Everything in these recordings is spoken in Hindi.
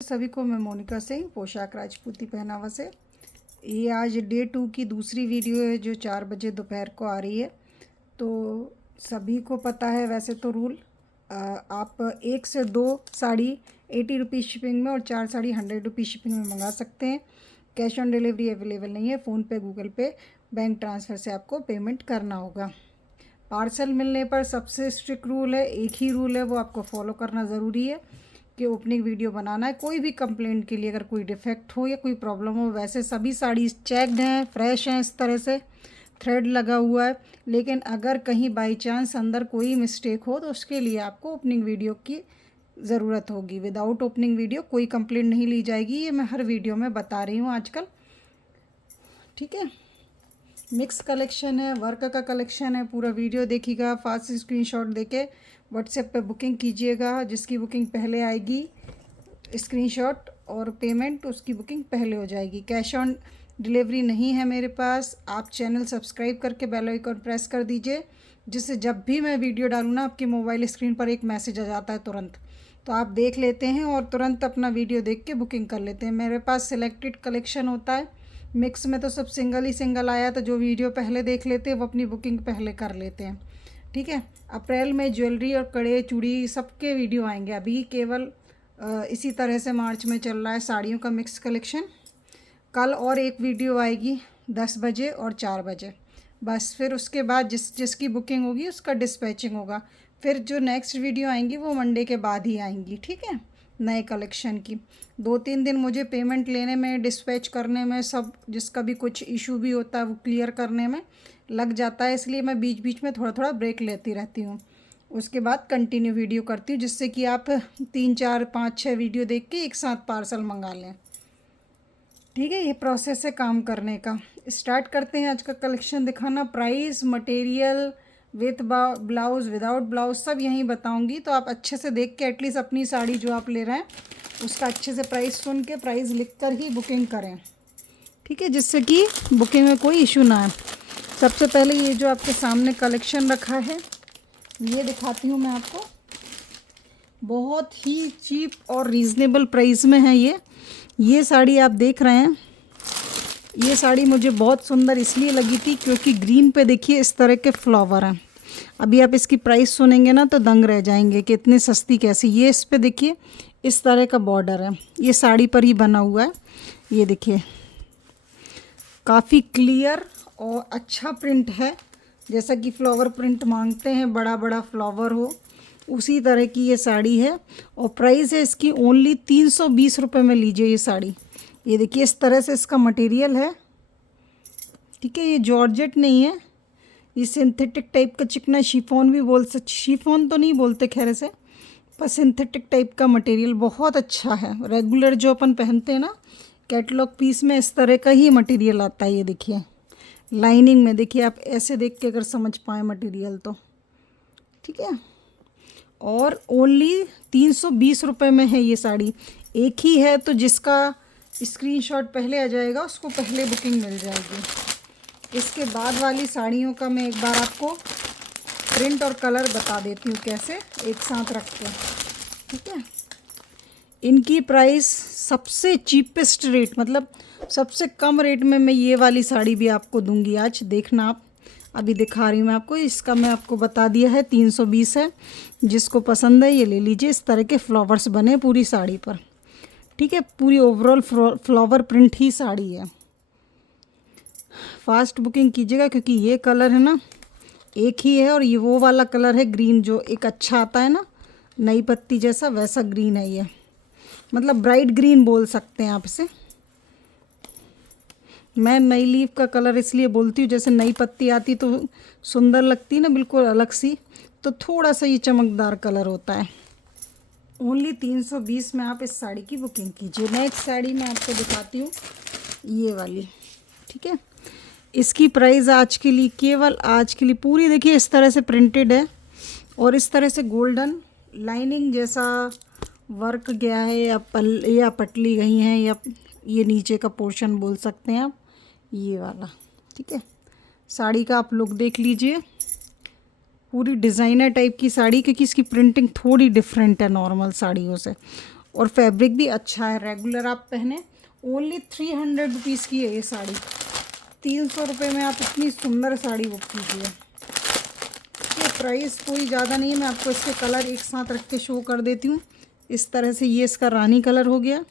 सभी को मैं मोनिका सिंह पोशाक राजपूती पहनावा से। ये आज डे 2 की दूसरी वीडियो है जो 4 बजे दोपहर को आ रही है। तो सभी को पता है वैसे तो रूल, आप 1 से 2 साड़ी 80 रुपीज़ शिपिंग में और 4 साड़ी 100 रुपीज़ शिपिंग में मंगा सकते हैं। कैश ऑन डिलीवरी अवेलेबल नहीं है। फ़ोन पे, गूगल पे, बैंक ट्रांसफ़र से आपको पेमेंट करना होगा। पार्सल मिलने पर सबसे स्ट्रिक्ट रूल है, एक ही रूल है, वो आपको फॉलो करना ज़रूरी है कि ओपनिंग वीडियो बनाना है। कोई भी कंप्लेंट के लिए अगर कोई डिफेक्ट हो या कोई प्रॉब्लम हो, वैसे सभी साड़ी चेक्ड हैं, फ्रेश हैं, इस तरह से थ्रेड लगा हुआ है। लेकिन अगर कहीं बाई चांस अंदर कोई मिस्टेक हो तो उसके लिए आपको ओपनिंग वीडियो की ज़रूरत होगी। विदाउट ओपनिंग वीडियो कोई कंप्लेंट नहीं ली जाएगी। ये मैं हर वीडियो में बता रही हूँ आजकल, ठीक है। मिक्स कलेक्शन है, वर्क का कलेक्शन है। पूरा वीडियो देखिएगा, फास्ट स्क्रीनशॉट देके व्हाट्सएप पे बुकिंग कीजिएगा। जिसकी बुकिंग पहले आएगी स्क्रीनशॉट और पेमेंट उसकी बुकिंग पहले हो जाएगी। कैश ऑन डिलीवरी नहीं है मेरे पास। आप चैनल सब्सक्राइब करके बेल आइकन प्रेस कर दीजिए, जिससे जब भी मैं वीडियो डालूँ ना, आपकी मोबाइल स्क्रीन पर एक मैसेज आ जाता है तुरंत, तो आप देख लेते हैं और तुरंत अपना वीडियो देख के बुकिंग कर लेते हैं। मेरे पास सिलेक्टेड कलेक्शन होता है। मिक्स में तो सब सिंगल ही सिंगल आया, तो जो वीडियो पहले देख लेते हैं वो अपनी बुकिंग पहले कर लेते हैं, ठीक है। अप्रैल में ज्वेलरी और कड़े चूड़ी सबके वीडियो आएंगे। अभी केवल इसी तरह से मार्च में चल रहा है साड़ियों का मिक्स कलेक्शन। कल और एक वीडियो आएगी 10 बजे और 4 बजे, बस। फिर उसके बाद जिसकी बुकिंग होगी उसका डिस्पैचिंग होगा। फिर जो नेक्स्ट वीडियो आएंगी वो मंडे के बाद ही आएंगी, ठीक है, नए कलेक्शन की। 2-3 दिन मुझे पेमेंट लेने में, डिस्पैच करने में, सब जिसका भी कुछ इशू भी होता है वो क्लियर करने में लग जाता है। इसलिए मैं बीच बीच में थोड़ा थोड़ा ब्रेक लेती रहती हूँ। उसके बाद कंटिन्यू वीडियो करती हूँ, जिससे कि आप 3, 4, 5, 6 वीडियो देख के एक साथ पार्सल मंगा लें, ठीक है। ये प्रोसेस है काम करने का। स्टार्ट करते हैं आज का कलेक्शन दिखाना। Price, material, with blouse, without blouse, सब यहीं बताऊंगी। तो आप अच्छे से देख के एटलीस्ट अपनी साड़ी जो आप ले रहे हैं उसका अच्छे से प्राइस सुन के, प्राइस लिख कर ही बुकिंग करें, ठीक है, जिससे कि बुकिंग में कोई इशू ना आए। सबसे पहले ये जो आपके सामने कलेक्शन रखा है ये दिखाती हूँ मैं आपको। बहुत ही चीप और रीज़नेबल प्राइस में है ये साड़ी आप देख रहे हैं। ये साड़ी मुझे बहुत सुंदर इसलिए लगी थी क्योंकि ग्रीन पे देखिए इस तरह के फ्लावर हैं। अभी आप इसकी प्राइस सुनेंगे ना तो दंग रह जाएंगे कि इतनी सस्ती कैसी। ये इस पे देखिए इस तरह का बॉर्डर है, ये साड़ी पर ही बना हुआ है। ये देखिए काफ़ी क्लियर और अच्छा प्रिंट है, जैसा कि फ्लावर प्रिंट मांगते हैं, बड़ा बड़ा फ्लावर हो, उसी तरह की ये साड़ी है। और प्राइस है इसकी ओनली 320 रुपये में। लीजिए ये साड़ी, ये देखिए इस तरह से इसका मटेरियल है, ठीक है। ये जॉर्जेट नहीं है, ये सिंथेटिक टाइप का चिकना शिफॉन भी बोल सकते, शिफॉन तो नहीं बोलते खैर से, पर सिंथेटिक टाइप का मटेरियल बहुत अच्छा है। रेगुलर जो अपन पहनते हैं ना कैटलॉग पीस में, इस तरह का ही मटेरियल आता है। ये देखिए लाइनिंग में, देखिए आप ऐसे देख के अगर समझ पाए मटेरियल तो, ठीक है। और ओनली 320 रुपये में है ये साड़ी। एक ही है तो जिसका स्क्रीनशॉट पहले आ जाएगा उसको पहले बुकिंग मिल जाएगी। इसके बाद वाली साड़ियों का मैं एक बार आपको प्रिंट और कलर बता देती हूँ कैसे एक साथ रख के, ठीक है। इनकी प्राइस सबसे चीपेस्ट रेट, मतलब सबसे कम रेट में मैं ये वाली साड़ी भी आपको दूंगी आज। देखना आप, अभी दिखा रही हूँ मैं आपको। इसका मैं आपको बता दिया है 320 है। जिसको पसंद है ये ले लीजिए। इस तरह के फ्लावर्स बने पूरी साड़ी पर, ठीक है। पूरी ओवरऑल फ्लावर प्रिंट ही साड़ी है। फास्ट बुकिंग कीजिएगा क्योंकि ये कलर है ना एक ही है, और ये वो वाला कलर है ग्रीन जो एक अच्छा आता है ना नई पत्ती जैसा, वैसा ग्रीन है ये, मतलब ब्राइट ग्रीन बोल सकते हैं आप इसे। मैं नई लीफ का कलर इसलिए बोलती हूँ, जैसे नई पत्ती आती तो सुंदर लगती है ना, बिल्कुल अलग सी, तो थोड़ा सा ये चमकदार कलर होता है। ओनली 320 में आप इस साड़ी की बुकिंग कीजिए। नेक्स्ट साड़ी मैं आपको दिखाती हूँ ये वाली, ठीक है। इसकी प्राइस आज के लिए, केवल आज के लिए, पूरी देखिए इस तरह से प्रिंटेड है और इस तरह से गोल्डन लाइनिंग जैसा वर्क गया है, या पटली गई हैं, या ये नीचे का पोर्शन बोल सकते हैं आप, ये वाला, ठीक है। साड़ी का आप लुक देख लीजिए, पूरी डिज़ाइनर टाइप की साड़ी, क्योंकि इसकी प्रिंटिंग थोड़ी डिफरेंट है नॉर्मल साड़ियों से। और फैब्रिक भी अच्छा है, रेगुलर आप पहने। ओनली 300 रुपीज़ की है ये साड़ी। 300 रुपये में आप इतनी सुंदर साड़ी बुक कीजिए। ये प्राइस कोई ज़्यादा नहीं है। मैं आपको इसके कलर एक साथ रख के शो कर देती हूँ। इस तरह से ये इसका रानी कलर हो गया,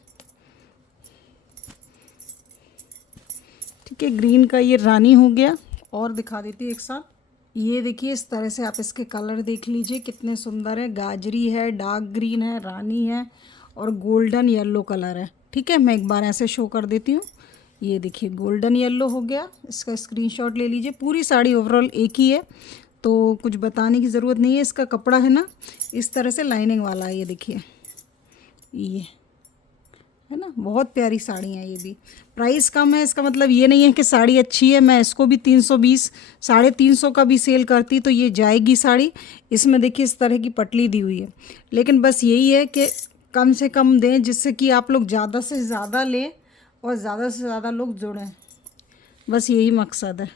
ठीक है। ग्रीन का ये रानी हो गया। और दिखा देती हूँ एक साथ। ये देखिए इस तरह से आप इसके कलर देख लीजिए कितने सुंदर है। गाजरी है, डार्क ग्रीन है, रानी है और गोल्डन येलो कलर है, ठीक है। मैं एक बार ऐसे शो कर देती हूँ। ये देखिए गोल्डन येलो हो गया। इसका स्क्रीनशॉट ले लीजिए। पूरी साड़ी ओवरऑल एक ही है, तो कुछ बताने की ज़रूरत नहीं है। इसका कपड़ा है ना इस तरह से लाइनिंग वाला है। ये देखिए, ये है ना, बहुत प्यारी साड़ी है। ये भी प्राइस कम है, इसका मतलब ये नहीं है कि साड़ी अच्छी है। मैं इसको भी 320, 350 का भी सेल करती तो ये जाएगी साड़ी। इसमें देखिए इस तरह की पटली दी हुई है, लेकिन बस यही है कि कम से कम दें, जिससे कि आप लोग ज़्यादा से ज़्यादा लें और ज़्यादा से ज़्यादा लोग जुड़ें। बस यही मकसद है।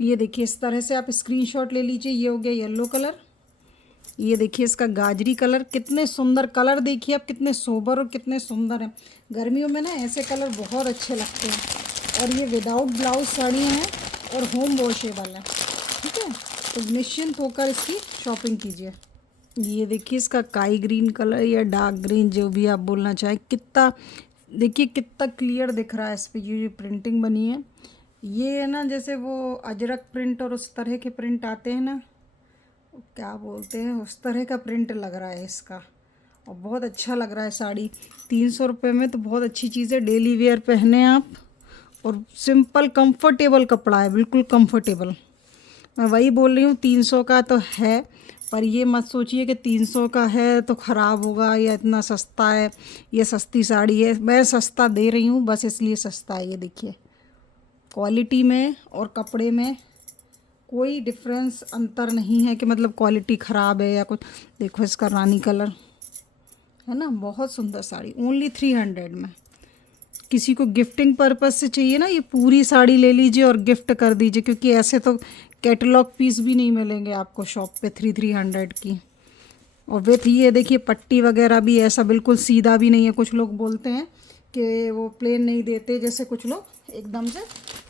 ये देखिए इस तरह से आप स्क्रीनशॉट ले लीजिए। ये हो गया येलो कलर। ये देखिए इसका गाजरी कलर। कितने सुंदर कलर देखिए आप, कितने सोबर और कितने सुंदर हैं। गर्मियों में ना ऐसे कलर बहुत अच्छे लगते हैं। और ये विदाउट ब्लाउज साड़ियाँ हैं और होम वॉशेबल है, ठीक है। तो निश्चिंत होकर इसकी शॉपिंग कीजिए। ये देखिए इसका काई ग्रीन कलर या डार्क ग्रीन, जो भी आप बोलना चाहें। कितना देखिए कितना क्लियर दिख रहा है इस पर। ये प्रिंटिंग बनी है, ये है ना जैसे वो अजरक प्रिंट और उस तरह के प्रिंट आते हैं ना, क्या बोलते हैं, उस तरह का प्रिंट लग रहा है इसका। और बहुत अच्छा लग रहा है साड़ी। 300 रुपये में तो बहुत अच्छी चीज़ है। डेली वेयर पहने आप, और सिंपल कंफर्टेबल कपड़ा है, बिल्कुल कंफर्टेबल। मैं वही बोल रही हूँ, 300 का तो है, पर ये मत सोचिए कि 300 का है तो ख़राब होगा या इतना सस्ता है, ये सस्ती साड़ी है। मैं सस्ता दे रही हूँ बस इसलिए सस्ता है। ये देखिए क्वालिटी में और कपड़े में कोई डिफरेंस अंतर नहीं है कि मतलब क्वालिटी ख़राब है या कुछ। देखो इसका रानी कलर है ना, बहुत सुंदर साड़ी। ओनली 300 में। किसी को गिफ्टिंग पर्पस से चाहिए ना, ये पूरी साड़ी ले लीजिए और गिफ्ट कर दीजिए, क्योंकि ऐसे तो कैटलॉग पीस भी नहीं मिलेंगे आपको शॉप पे 300 की। और विथ ये देखिए पट्टी वगैरह भी ऐसा बिल्कुल सीधा भी नहीं है। कुछ लोग बोलते हैं कि वो प्लेन नहीं देते जैसे कुछ लोग एकदम से,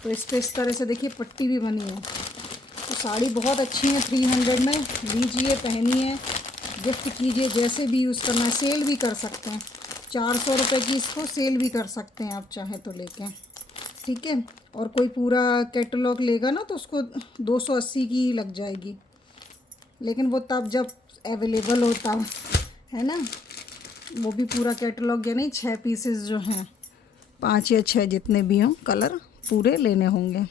तो इस तरह से देखिए पट्टी भी बनी है। तो साड़ी बहुत अच्छी है। 300 में लीजिए, पहनिए, गिफ्ट कीजिए, जैसे भी यूज़ करना है। सेल भी कर सकते हैं, 400 रुपये की इसको सेल भी कर सकते हैं आप चाहें तो लेके, ठीक है। और कोई पूरा कैटलॉग लेगा ना तो उसको 280 की लग जाएगी, लेकिन वो तब जब अवेलेबल होता है ना। वो भी पूरा कैटलॉग या नहीं, 6 पीसेस जो हैं, 5 या 6 जितने भी हों, कलर पूरे लेने होंगे।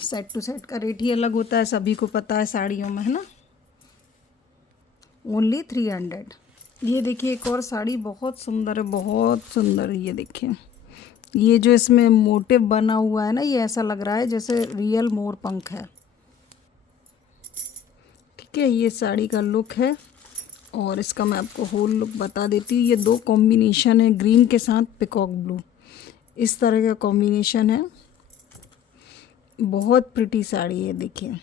सेट टू सेट का रेट ही अलग होता है, सभी को पता है साड़ियों में, है ना। ओनली 300। ये देखिए एक और साड़ी बहुत सुंदर है, बहुत सुंदर। ये देखिए ये जो इसमें मोटिव बना हुआ है ना, ये ऐसा लग रहा है जैसे रियल मोर पंख है, ठीक है। ये साड़ी का लुक है। और इसका मैं आपको होल लुक बता देती हूँ। ये 2 कॉम्बिनेशन है, ग्रीन के साथ पिकॉक ब्लू, इस तरह का कॉम्बिनेशन है। बहुत प्रिटी साड़ी है। देखिए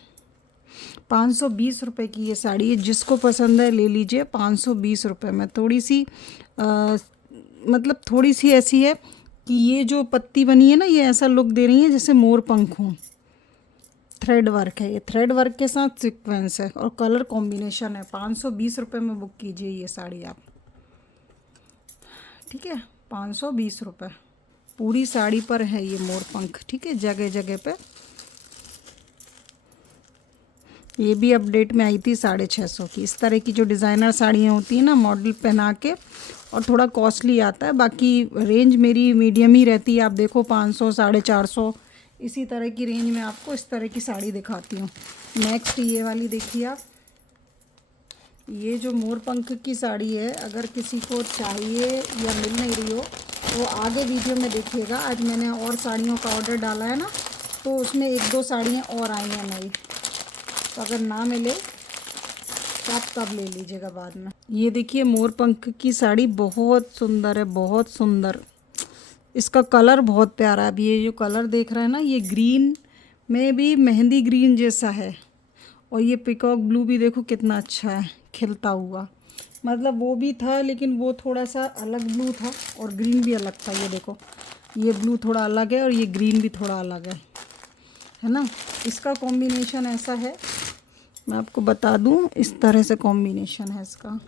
520 रुपये की ये साड़ी है। जिसको पसंद है ले लीजिए। 520 रुपये में थोड़ी सी मतलब थोड़ी सी ऐसी है कि ये जो पत्ती बनी है ना, ये ऐसा लुक दे रही है जैसे मोर पंख हों। थ्रेड वर्क है, ये थ्रेड वर्क के साथ सीक्वेंस है और कलर कॉम्बिनेशन है। 520 रुपये में बुक कीजिए ये साड़ी आप, ठीक है। 520 रुपये पूरी साड़ी पर है ये मोर पंख, ठीक है, जगह जगह पे। ये भी अपडेट में आई थी 650 की। इस तरह की जो डिज़ाइनर साड़ियाँ होती हैं ना, मॉडल पहना के, और थोड़ा कॉस्टली आता है। बाकी रेंज मेरी मीडियम ही रहती है। आप देखो 500, 450 इसी तरह की रेंज में आपको इस तरह की साड़ी दिखाती हूँ। नेक्स्ट ये वाली देखिए आप। ये जो मोर पंख की साड़ी है, अगर किसी को चाहिए या मिल नहीं रही हो तो आगे वीडियो में देखिएगा। आज मैंने और साड़ियों का ऑर्डर डाला है ना, तो उसमें 1-2 साड़ियाँ और आई हैं नई, तो अगर ना मिले तो आप तब ले लीजिएगा बाद में। ये देखिए मोर पंख की साड़ी बहुत सुंदर है, बहुत सुंदर। इसका कलर बहुत प्यारा है। अब ये जो कलर देख रहे हैं ना, ये ग्रीन में भी मेहंदी ग्रीन जैसा है, और ये पिकॉक ब्लू भी देखो कितना अच्छा है, खिलता हुआ। मतलब वो भी था लेकिन वो थोड़ा सा अलग ब्लू था और ग्रीन भी अलग था। ये देखो, ये ब्लू थोड़ा अलग है और ये ग्रीन भी थोड़ा अलग है ना। इसका कॉम्बिनेशन ऐसा है, मैं आपको बता दूं, इस तरह से कॉम्बिनेशन है इसका।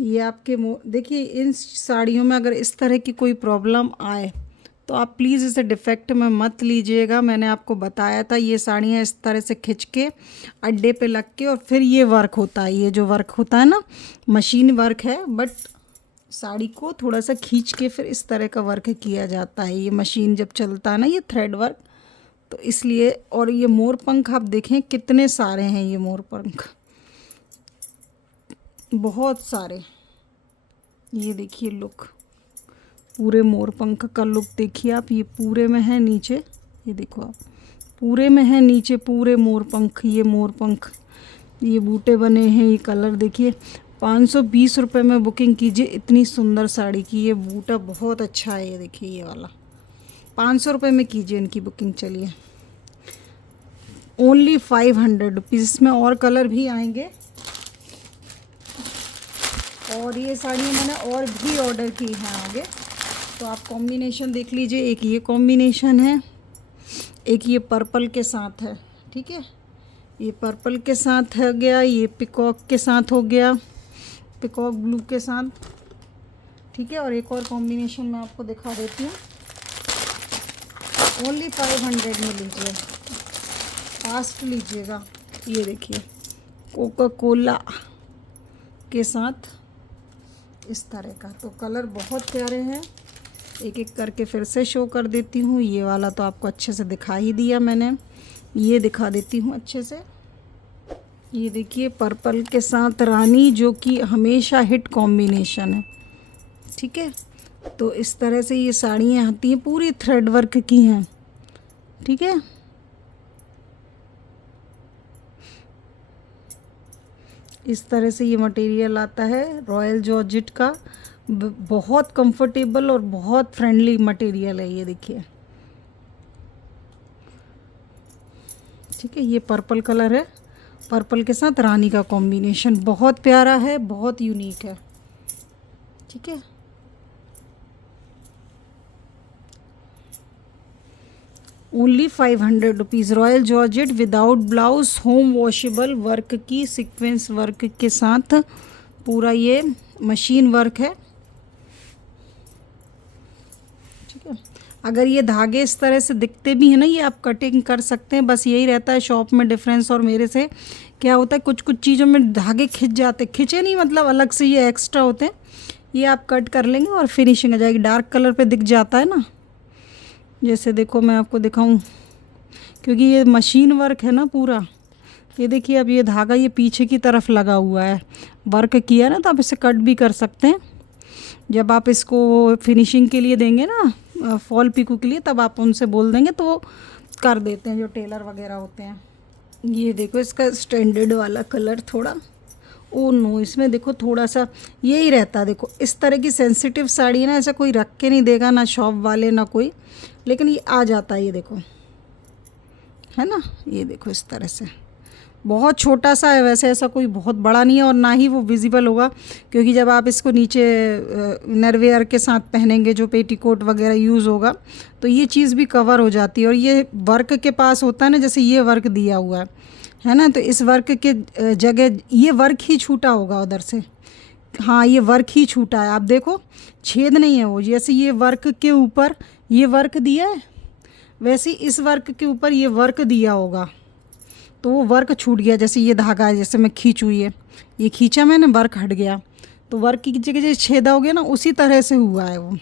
ये आपके देखिए, इन साड़ियों में अगर इस तरह की कोई प्रॉब्लम आए तो आप प्लीज़ इसे डिफेक्ट में मत लीजिएगा। मैंने आपको बताया था, ये साड़ियाँ इस तरह से खिंच के अड्डे पे लग के और फिर ये वर्क होता है, ये जो वर्क होता है ना, मशीन वर्क है, बट साड़ी को थोड़ा सा खींच के फिर इस तरह का वर्क किया जाता है। ये मशीन जब चलता है ना, ये थ्रेड वर्क, तो इसलिए। और ये मोर पंख आप देखें कितने सारे हैं, ये मोर पंख बहुत सारे। ये देखिए लुक, पूरे मोर पंख का लुक देखिए आप, ये पूरे में है नीचे, ये देखो आप, पूरे में है नीचे पूरे मोर पंख। ये मोर पंख, ये बूटे बने हैं, ये कलर देखिए। 520 रुपये में बुकिंग कीजिए इतनी सुंदर साड़ी की। ये बूटा बहुत अच्छा है, ये देखिए ये वाला। 500 रुपये में कीजिए इनकी बुकिंग। चलिए, ओनली 500 रुपीज़। इसमें और कलर भी आएंगे और ये साड़ियाँ मैंने और भी ऑर्डर की हैं आगे, तो आप कॉम्बिनेशन देख लीजिए। एक ये कॉम्बिनेशन है, एक ये पर्पल के साथ है, ठीक है, ये पर्पल के साथ हो गया, ये पिकॉक के साथ हो गया, पिकॉक ब्लू के साथ, ठीक है। और एक और कॉम्बिनेशन मैं आपको दिखा देती हूँ। ओनली 500 में लीजिए, फास्ट लीजिएगा। ये देखिए, कोका कोला के साथ इस तरह का, तो कलर बहुत प्यारे हैं। एक एक करके फिर से शो कर देती हूँ। ये वाला तो आपको अच्छे से दिखा ही दिया मैंने, ये दिखा देती हूँ अच्छे से। ये देखिए पर्पल के साथ रानी, जो कि हमेशा हिट कॉम्बिनेशन है, ठीक है। तो इस तरह से ये साड़ियाँ आती हैं, पूरी थ्रेड वर्क की हैं, ठीक है। इस तरह से ये मटेरियल आता है रॉयल जॉर्जेट का। बहुत कंफर्टेबल और बहुत फ्रेंडली मटेरियल है, ये देखिए, ठीक है। ये पर्पल कलर है, पर्पल के साथ रानी का कॉम्बिनेशन बहुत प्यारा है, बहुत यूनिक है, ठीक है। Only 500 rupees. Royal georgette without blouse, home washable work की, सीक्वेंस वर्क के साथ पूरा ये मशीन वर्क है, ठीक है। अगर ये धागे इस तरह से दिखते भी हैं ना, ये आप कटिंग कर सकते हैं। बस यही रहता है शॉप में डिफरेंस और मेरे से, क्या होता है कुछ कुछ चीज़ों में धागे खिंच जाते, खिंचे नहीं मतलब अलग से ये एक्स्ट्रा होते हैं, ये आप कट कर लेंगे और फिनिशिंग आ जाएगी। डार्क कलर पे दिख जाता है ना, जैसे देखो मैं आपको दिखाऊं, क्योंकि ये मशीन वर्क है ना पूरा। ये देखिए, अब ये धागा ये पीछे की तरफ लगा हुआ है, वर्क किया ना, तो आप इसे कट भी कर सकते हैं। जब आप इसको फिनिशिंग के लिए देंगे ना, फॉल पिको के लिए, तब आप उनसे बोल देंगे तो वो कर देते हैं, जो टेलर वगैरह होते हैं। ये देखो इसका स्टैंडर्ड वाला कलर थोड़ा, ओ नो, इसमें देखो थोड़ा सा यही रहता है। देखो इस तरह की सेंसिटिव साड़ी है ना, ऐसा कोई रख के नहीं देगा, ना शॉप वाले ना कोई, लेकिन ये आ जाता है, ये देखो, है ना। ये देखो इस तरह से बहुत छोटा सा है, वैसे ऐसा कोई बहुत बड़ा नहीं है, और ना ही वो विजिबल होगा, क्योंकि जब आप इसको नीचे नरवेयर के साथ पहनेंगे, जो पेटीकोट वगैरह यूज़ होगा, तो ये चीज़ भी कवर हो जाती है। और ये वर्क के पास होता है ना, जैसे ये वर्क दिया हुआ है ना, तो इस वर्क के जगह ये वर्क ही छूटा होगा उधर से, हाँ ये वर्क ही छूटा है, आप देखो छेद नहीं है वो। जैसे ये वर्क के ऊपर ये वर्क दिया है, वैसे इस वर्क के ऊपर ये वर्क दिया होगा, तो वो वर्क छूट गया। जैसे ये धागा है, जैसे मैं खींचूँ, ये खींचा मैंने, वर्क हट गया, तो वर्क की जगह जैसे छेदा हो गया ना, उसी तरह से हुआ है वो,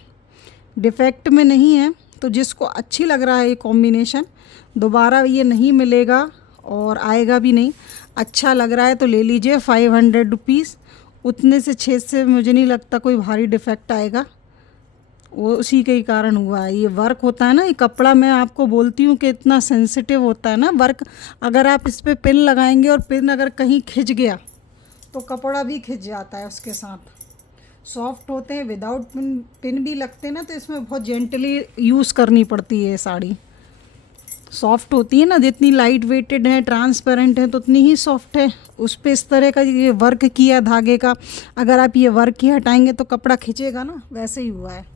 डिफेक्ट में नहीं है। तो जिसको अच्छी लग रहा है ये कॉम्बिनेशन, दोबारा ये नहीं मिलेगा और आएगा भी नहीं। अच्छा लग रहा है तो ले लीजिए, 500 रुपीज़। उतने से छेद से मुझे नहीं लगता कोई भारी डिफेक्ट आएगा, वो उसी के ही कारण हुआ है। ये वर्क होता है ना, ये कपड़ा मैं आपको बोलती हूँ कि इतना सेंसिटिव होता है ना वर्क। अगर आप इस पर पिन लगाएंगे और पिन अगर कहीं खिंच गया तो कपड़ा भी खिंच जाता है उसके साथ। सॉफ्ट होते हैं, विदाउट पिन भी लगते हैं ना, तो इसमें बहुत जेंटली यूज़ करनी पड़ती है ये साड़ी। सॉफ्ट होती है ना, जितनी लाइट वेटेड है, ट्रांसपेरेंट है, तो उतनी ही सॉफ्ट है। उस पर इस तरह का ये वर्क किया धागे का, अगर आप ये वर्क ही हटाएंगे तो कपड़ा खिंचेगा ना, वैसे ही हुआ है।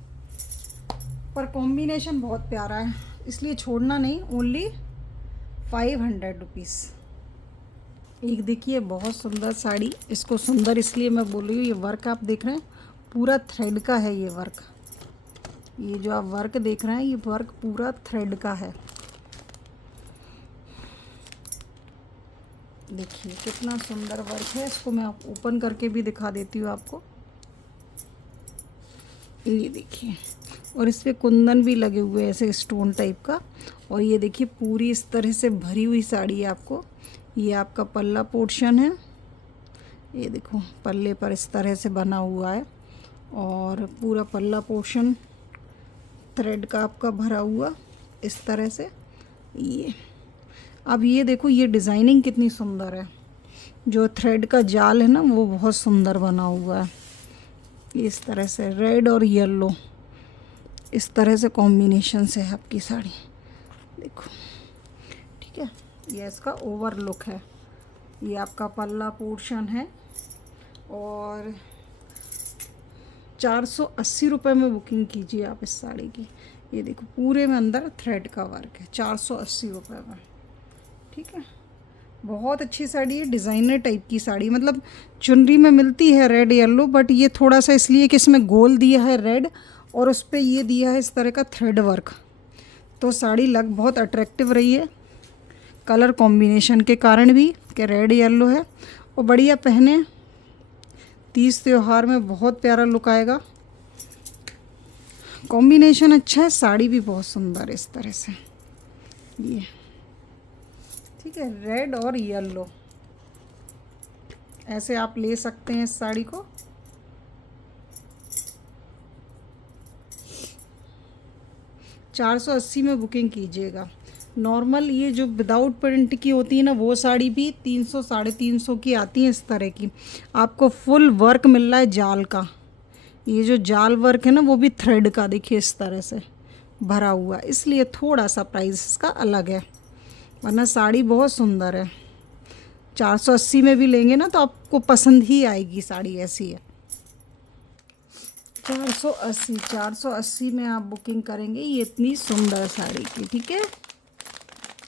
पर कॉम्बिनेशन बहुत प्यारा है, इसलिए छोड़ना नहीं। Only 500 rupees. एक देखिए बहुत सुंदर साड़ी, इसको सुंदर इसलिए मैं बोल रही हूँ, ये वर्क आप देख रहे हैं पूरा थ्रेड का है ये वर्क। ये जो आप वर्क देख रहे हैं ये वर्क पूरा थ्रेड का है। देखिए कितना सुंदर वर्क है। इसको मैं ओपन करके भी दिखा देती हूँ आपको। ये देखिए, और इस पे कुंदन भी लगे हुए हैं ऐसे स्टोन टाइप का। और ये देखिए पूरी इस तरह से भरी हुई साड़ी है आपको। ये आपका पल्ला पोर्शन है, ये देखो पल्ले पर इस तरह से बना हुआ है, और पूरा पल्ला पोर्शन थ्रेड का आपका भरा हुआ इस तरह से। ये अब ये देखो ये डिज़ाइनिंग कितनी सुंदर है, जो थ्रेड का जाल है ना वो बहुत सुंदर बना हुआ है। इस तरह से रेड और येलो इस तरह से कॉम्बिनेशन से है आपकी साड़ी, देखो ठीक है। ये इसका ओवर लुक है। ये आपका पल्ला पोर्शन है, और 480 रुपये में बुकिंग कीजिए आप इस साड़ी की। ये देखो पूरे में अंदर थ्रेड का वर्क है, 480 रुपये में, ठीक है। बहुत अच्छी साड़ी है, डिज़ाइनर टाइप की साड़ी। मतलब चुनरी में मिलती है रेड येलो, बट ये थोड़ा सा इसलिए कि इसमें गोल दिया है रेड, और उस पर ये दिया है इस तरह का थ्रेड वर्क, तो साड़ी लग बहुत अट्रैक्टिव रही है कलर कॉम्बिनेशन के कारण भी, कि रेड येलो है। और बढ़िया पहने, तीज त्योहार में बहुत प्यारा लुक आएगा। कॉम्बिनेशन अच्छा है, साड़ी भी बहुत सुंदर है इस तरह से। ये ठीक है, रेड और येलो ऐसे आप ले सकते हैं इस साड़ी को। $480 में बुकिंग कीजिएगा। नॉर्मल ये जो विदाउट प्रिंट की होती है ना, वो साड़ी भी 300 350 की आती है इस तरह की। आपको फुल वर्क मिल रहा है जाल का। ये जो जाल वर्क है ना वो भी थ्रेड का, देखिए इस तरह से भरा हुआ, इसलिए थोड़ा सा प्राइस इसका अलग है, वरना साड़ी बहुत सुंदर है। 480 में भी लेंगे ना तो आपको पसंद ही आएगी साड़ी, ऐसी है। 480 में आप बुकिंग करेंगे ये इतनी सुंदर साड़ी की, ठीक है।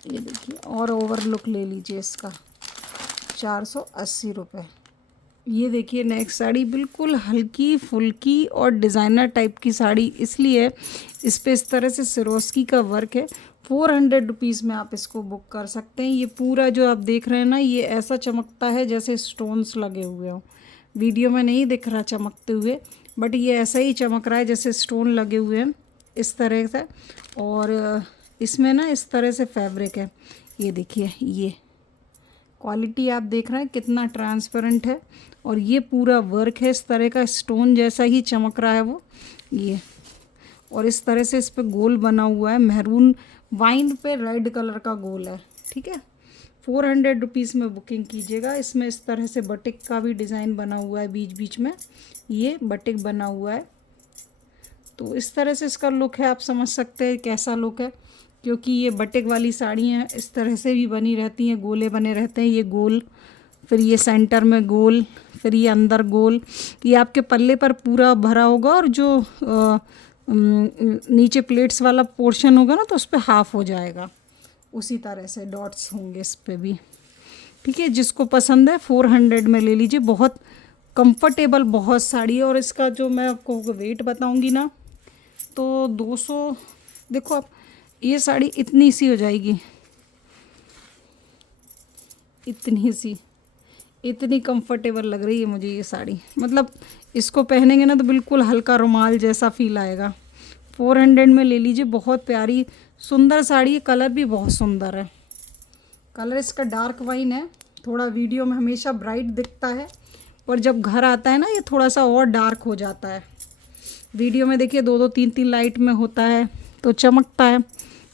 ये देखिए, और ओवर लुक ले लीजिए इसका, 480 रुपये। ये देखिए नेक्स्ट साड़ी बिल्कुल हल्की फुल्की और डिज़ाइनर टाइप की साड़ी, इसलिए इस पर इस तरह से सिरोस्की का वर्क है। 400 रुपीज़ में आप इसको बुक कर सकते हैं। ये पूरा जो आप देख रहे हैं ना, ये ऐसा चमकता है जैसे स्टोन्स लगे हुए हों। वीडियो में नहीं दिख रहा चमकते हुए, बट ये ऐसा ही चमक रहा है जैसे स्टोन लगे हुए हैं इस तरह से। और इसमें ना इस तरह से फैब्रिक है, ये देखिए, ये क्वालिटी आप देख रहे हैं कितना ट्रांसपेरेंट है। और ये पूरा वर्क है इस तरह का, स्टोन जैसा ही चमक रहा है वो, ये। और इस तरह से इस पे गोल बना हुआ है, मैरून वाइन पे रेड कलर का गोल है, ठीक है। 400 रुपीज़ में बुकिंग कीजिएगा। इसमें इस तरह से बटिक का भी डिज़ाइन बना हुआ है, बीच बीच में ये बटिक बना हुआ है। तो इस तरह से इसका लुक है, आप समझ सकते हैं कैसा लुक है, क्योंकि ये बटिक वाली साड़ी हैं इस तरह से भी बनी रहती हैं, गोले बने रहते हैं। ये गोल, फिर ये सेंटर में गोल, फिर ये अंदर गोल। ये आपके पल्ले पर पूरा भरा होगा, और जो नीचे प्लेट्स वाला पोर्शन होगा ना तो उस पर हाफ हो जाएगा, उसी तरह से डॉट्स होंगे इस पे भी, ठीक है। जिसको पसंद है 400 में ले लीजिए। बहुत कंफर्टेबल बहुत साड़ी है। और इसका जो मैं आपको वेट बताऊंगी ना, तो 200, देखो आप, ये साड़ी इतनी सी हो जाएगी, इतनी सी, इतनी कंफर्टेबल लग रही है मुझे ये साड़ी। मतलब इसको पहनेंगे ना तो बिल्कुल हल्का रुमाल जैसा फील आएगा। 400 में ले लीजिए, बहुत प्यारी सुंदर साड़ी है। कलर भी बहुत सुंदर है, कलर इसका डार्क वाइन है। थोड़ा वीडियो में हमेशा ब्राइट दिखता है, पर जब घर आता है ना ये थोड़ा सा और डार्क हो जाता है। वीडियो में देखिए 2-2 3-3 लाइट में होता है तो चमकता है,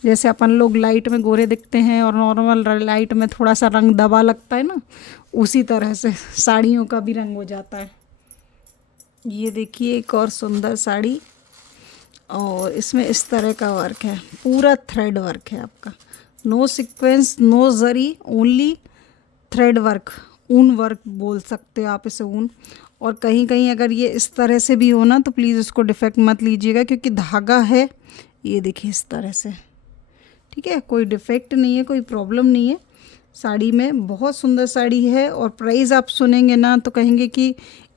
जैसे अपन लोग लाइट में गोरे दिखते हैं और नॉर्मल लाइट में थोड़ा सा रंग दबा लगता है ना, उसी तरह से साड़ियों का भी रंग हो जाता है। ये देखिए एक और सुंदर साड़ी, और इसमें इस तरह का वर्क है, पूरा थ्रेड वर्क है आपका, नो सीक्वेंस, नो जरी, ओनली थ्रेड वर्क, ऊन वर्क बोल सकते हो आप इसे, ऊन। और कहीं कहीं अगर ये इस तरह से भी हो ना तो प्लीज़ उसको डिफेक्ट मत लीजिएगा, क्योंकि धागा है, ये देखिए इस तरह से, ठीक है। कोई डिफेक्ट नहीं है, कोई प्रॉब्लम नहीं है साड़ी में। बहुत सुंदर साड़ी है। और प्राइस आप सुनेंगे ना तो कहेंगे कि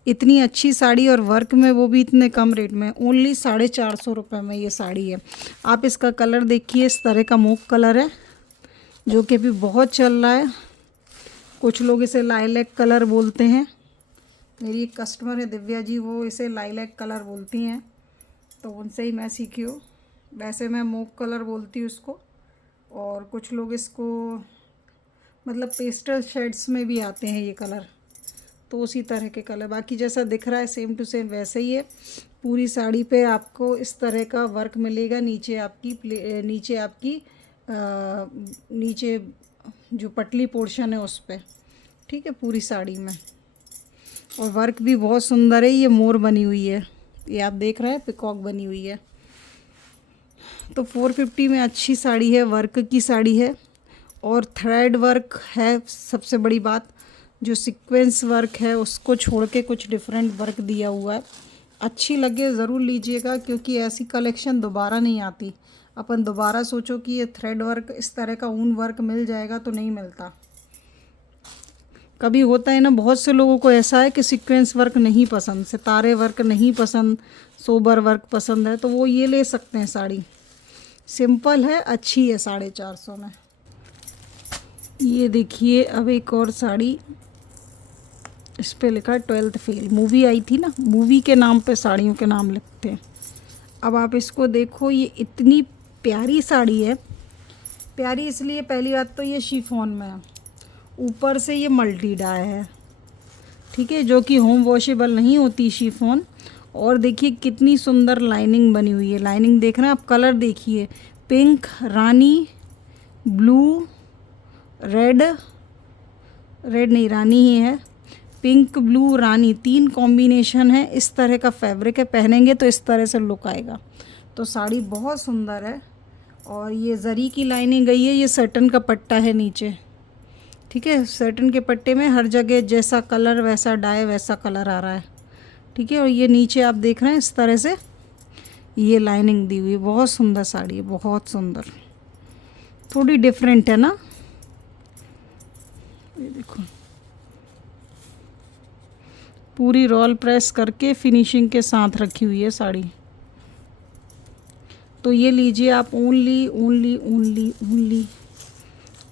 इतनी अच्छी साड़ी और वर्क में, वो भी इतने कम रेट में। ओनली 450 रुपये में ये साड़ी है। आप इसका कलर देखिए, इस तरह का मूव कलर है जो कि अभी बहुत चल रहा है। कुछ लोग इसे लाइलैक कलर बोलते हैं। मेरी एक कस्टमर है दिव्या जी, वो इसे लाइलैक कलर बोलती हैं, तो उनसे ही मैं सीखी हूँ। वैसे मैं मूव कलर बोलती हूँ इसको। और कुछ लोग इसको मतलब पेस्टल शेड्स में भी आते हैं ये कलर, तो उसी तरह के कलर। बाकी जैसा दिख रहा है सेम टू सेम वैसे ही है। पूरी साड़ी पे आपको इस तरह का वर्क मिलेगा। नीचे आपकी नीचे जो पटली पोर्शन है उस पर, ठीक है, पूरी साड़ी में। और वर्क भी बहुत सुंदर है। ये मोर बनी हुई है, ये आप देख रहे हैं, पिकॉक बनी हुई है। तो 450 में अच्छी साड़ी है, वर्क की साड़ी है। और थ्रेड वर्क है सबसे बड़ी बात। जो सीक्वेंस वर्क है उसको छोड़ के कुछ डिफरेंट वर्क दिया हुआ है। अच्छी लगे ज़रूर लीजिएगा, क्योंकि ऐसी कलेक्शन दोबारा नहीं आती। अपन दोबारा सोचो कि ये थ्रेड वर्क, इस तरह का ऊन वर्क मिल जाएगा तो नहीं मिलता। कभी होता है ना, बहुत से लोगों को ऐसा है कि सीक्वेंस वर्क नहीं पसंद, सितारे वर्क नहीं पसंद, सोबर वर्क पसंद है, तो वो ये ले सकते हैं साड़ी। सिंपल है, अच्छी है 450 में। ये देखिए अब एक और साड़ी, इस पे लिखा है 12th फेल। मूवी आई थी ना, मूवी के नाम पे साड़ियों के नाम लिखते हैं। अब आप इसको देखो, ये इतनी प्यारी साड़ी है। प्यारी इसलिए, पहली बात तो ये शिफॉन में है, ऊपर से ये मल्टी डाई है, ठीक है, जो कि होम वॉशेबल नहीं होती शिफॉन। और देखिए कितनी सुंदर लाइनिंग बनी हुई है। लाइनिंग देख रहे हैं आप, कलर देखिए, पिंक, रानी, ब्लू, रेड नहीं, रानी ही है, पिंक, ब्लू, रानी, 3 कॉम्बिनेशन है। इस तरह का फैब्रिक है, पहनेंगे तो इस तरह से लुक आएगा। तो साड़ी बहुत सुंदर है। और ये जरी की लाइनिंग गई है, ये सटन का पट्टा है नीचे, ठीक है। सटन के पट्टे में हर जगह जैसा कलर वैसा डाई वैसा कलर आ रहा है, ठीक है। और ये नीचे आप देख रहे हैं इस तरह से ये लाइनिंग दी हुई है। बहुत सुंदर साड़ी है, बहुत सुंदर, थोड़ी डिफरेंट है ना। ये देखो, पूरी रोल प्रेस करके फिनिशिंग के साथ रखी हुई है साड़ी। तो ये लीजिए आप, ओनली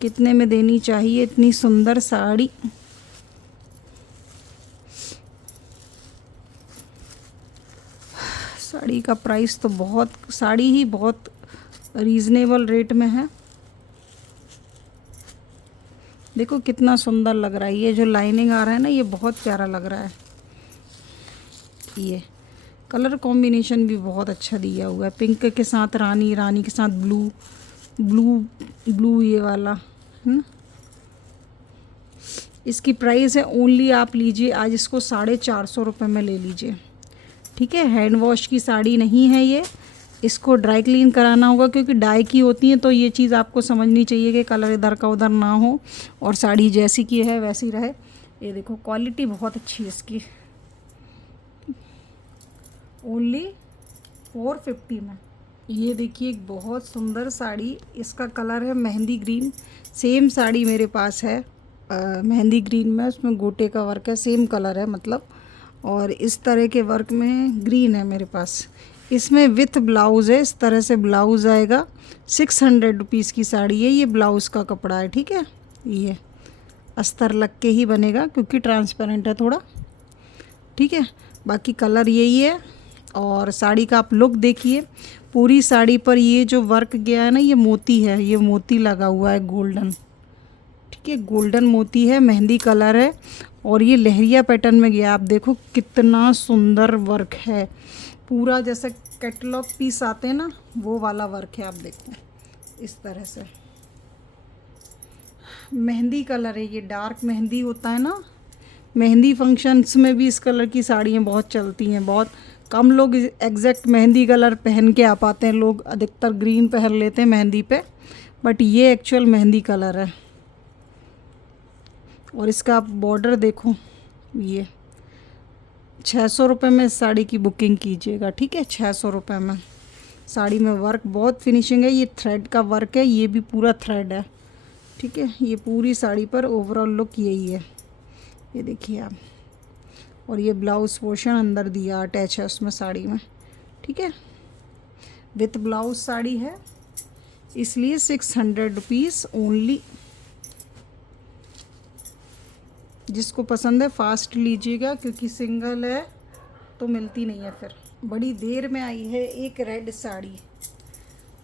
कितने में देनी चाहिए इतनी सुंदर साड़ी? साड़ी का प्राइस तो बहुत, साड़ी ही बहुत रीज़नेबल रेट में है। देखो कितना सुंदर लग रहा है। ये जो लाइनिंग आ रहा है ना, ये बहुत प्यारा लग रहा है। ये कलर कॉम्बिनेशन भी बहुत अच्छा दिया हुआ है, पिंक के साथ रानी, रानी के साथ ब्लू ये वाला है ना। इसकी प्राइस है ओनली, आप लीजिए आज इसको 450 रुपये में ले लीजिए, ठीक है। हैंड वॉश की साड़ी नहीं है ये, इसको ड्राई क्लीन कराना होगा, क्योंकि डाई की होती है। तो ये चीज़ आपको समझनी चाहिए कि कलर इधर का उधर ना हो और साड़ी जैसी की है वैसी रहे। ये देखो क्वालिटी बहुत अच्छी है इसकी। ओनली 450 में। ये देखिए एक बहुत सुंदर साड़ी, इसका कलर है मेहंदी ग्रीन। सेम साड़ी मेरे पास है मेहंदी ग्रीन में, उसमें गोटे का वर्क है, सेम कलर है मतलब। और इस तरह के वर्क में ग्रीन है मेरे पास। इसमें विथ ब्लाउज़ है, इस तरह से ब्लाउज़ आएगा। 600 रुपीज़ की साड़ी है, ये ब्लाउज़ का कपड़ा है, ठीक है। ये अस्तर लग के ही बनेगा क्योंकि ट्रांसपेरेंट है थोड़ा, ठीक है। बाकी कलर यही है। और साड़ी का आप लुक देखिए, पूरी साड़ी पर ये जो वर्क गया है ना, ये मोती है, ये मोती लगा हुआ है गोल्डन, ठीक है, गोल्डन मोती है, मेहंदी कलर है। और ये लहरिया पैटर्न में गया, आप देखो कितना सुंदर वर्क है, पूरा जैसे कैटलॉग पीस आते हैं ना वो वाला वर्क है। आप देखो इस तरह से मेहंदी कलर है, ये डार्क मेहंदी होता है ना, मेहंदी फंक्शंस में भी इस कलर की साड़ियाँ बहुत चलती हैं। बहुत कम लोग एग्जैक्ट मेहंदी कलर पहन के आ पाते हैं, लोग अधिकतर ग्रीन पहन लेते हैं मेहंदी पे, बट ये एक्चुअल मेहंदी कलर है। और इसका आप बॉर्डर देखो, ये 600 रुपये में इस साड़ी की बुकिंग कीजिएगा, ठीक है। 600 रुपये में साड़ी में वर्क बहुत फिनिशिंग है। ये थ्रेड का वर्क है, ये भी पूरा थ्रेड है, ठीक है। ये पूरी साड़ी पर ओवरऑल लुक यही है, ये देखिए आप। और ये ब्लाउज पोर्शन अंदर दिया अटैच है उसमें साड़ी में, ठीक है। विथ ब्लाउज साड़ी है, इसलिए 600 रुपीज़ ओनली। जिसको पसंद है फास्ट लीजिएगा, क्योंकि सिंगल है तो मिलती नहीं है फिर। बड़ी देर में आई है एक रेड साड़ी।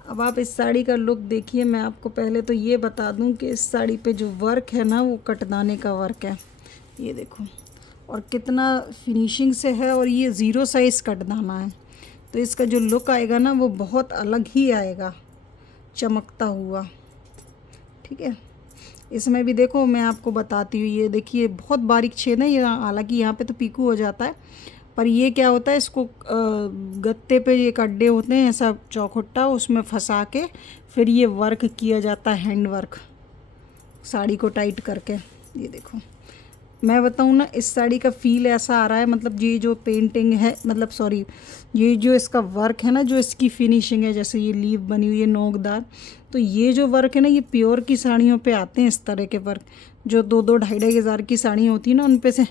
अब आप इस साड़ी का लुक देखिए। मैं आपको पहले तो ये बता दूं कि इस साड़ी पे जो वर्क है ना, वो कटदाने का वर्क है, ये देखो। और कितना फिनिशिंग से है, और ये 0 साइज़ कटदाना है, तो इसका जो लुक आएगा ना वो बहुत अलग ही आएगा, चमकता हुआ, ठीक है। इसमें भी देखो, मैं आपको बताती हूँ, ये देखिए बहुत बारीक छेद है ये। हालांकि यहाँ पे तो पीकू हो जाता है, पर ये क्या होता है, इसको गत्ते पे ये अड्डे होते हैं ऐसा चौखुट्टा, उसमें फंसा के फिर ये वर्क किया जाता है, हैंड वर्क, साड़ी को टाइट करके। ये देखो, मैं बताऊँ ना, इस साड़ी का फ़ील ऐसा आ रहा है, मतलब ये जो पेंटिंग है, मतलब सॉरी, ये जो इसका वर्क है ना, जो इसकी फिनिशिंग है, जैसे ये लीफ बनी हुई है नोकदार, तो ये जो वर्क है ना, ये प्योर की साड़ियों पे आते हैं इस तरह के वर्क। जो 2-2 ढाई हज़ार की साड़ी होती है ना, उन पे से